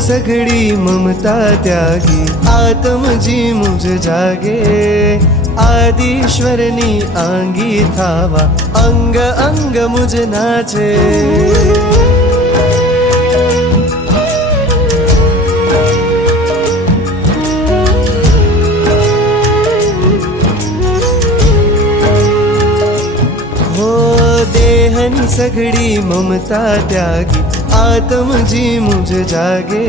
सघड़ी ममता त्यागी आत्म जी मुझ जागे आदिश्वरनी आंगी थावा अंग अंग मुझ नाचे देहनी सघड़ी ममता त्यागी आत्म जी मुझ जागे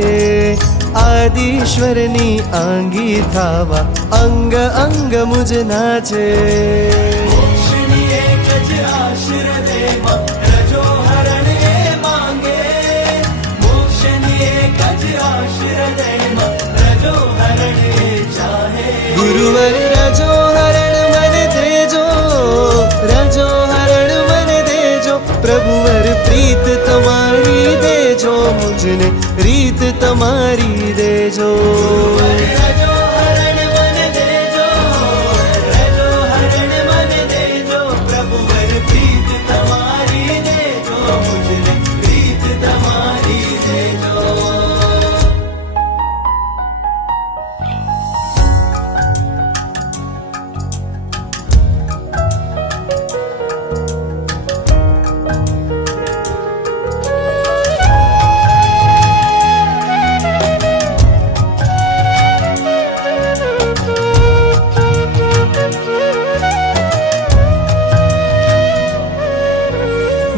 आदिश्वरनी आंगी थावा अंग अंग मुझ नाचे मोक्षनी एक ज आश्र दे रजो हरण ए मांगे मोक्षनी एक ज आश्र दे रजो हरण ए चाहे गुरुवर रजो हरण मन देजो रजो हरण मन देजो प्रभुवर प्रीत तमारी देजो मुझने रीत तमारी देजो रजो हरण मन देजो रजो हरण मन देजो प्रभुवर प्रीत तमारी देजो मुझने रीत तमारी देजो।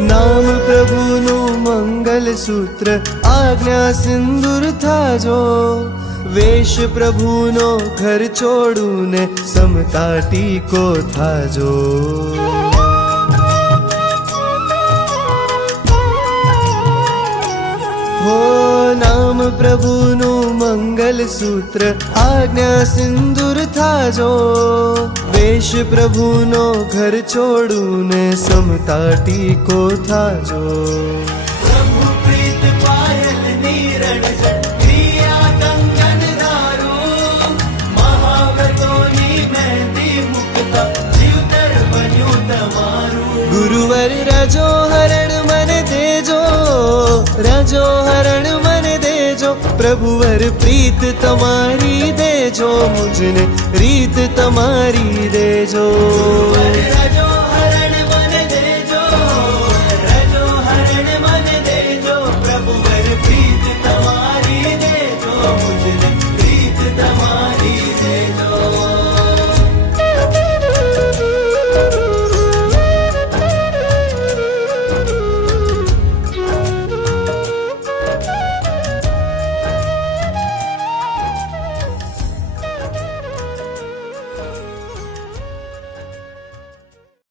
नाम प्रभुनु मंगल सूत्र आज्ञा सिंदूर था जो वेश प्रभुनो घर छोड़ू ने समताटी को था जो हो नाम प्रभुनु मंगल सूत्र आज्ञा सिंदूर था जो वेश प्रभुनो घर छोड़ू ने समताटी को था जो प्रभु प्रीत पायल नीरण क्रिया कंगन दारू महाव्रतोनी मेहंदी मुक्ता जीवतर बन्यू तमारू गुरुवर रजो हरण मन देजो रजो हरण मन देजो प्रभुवर प्रीत तमारी देजो मुझने रीत तमारी देजो रजो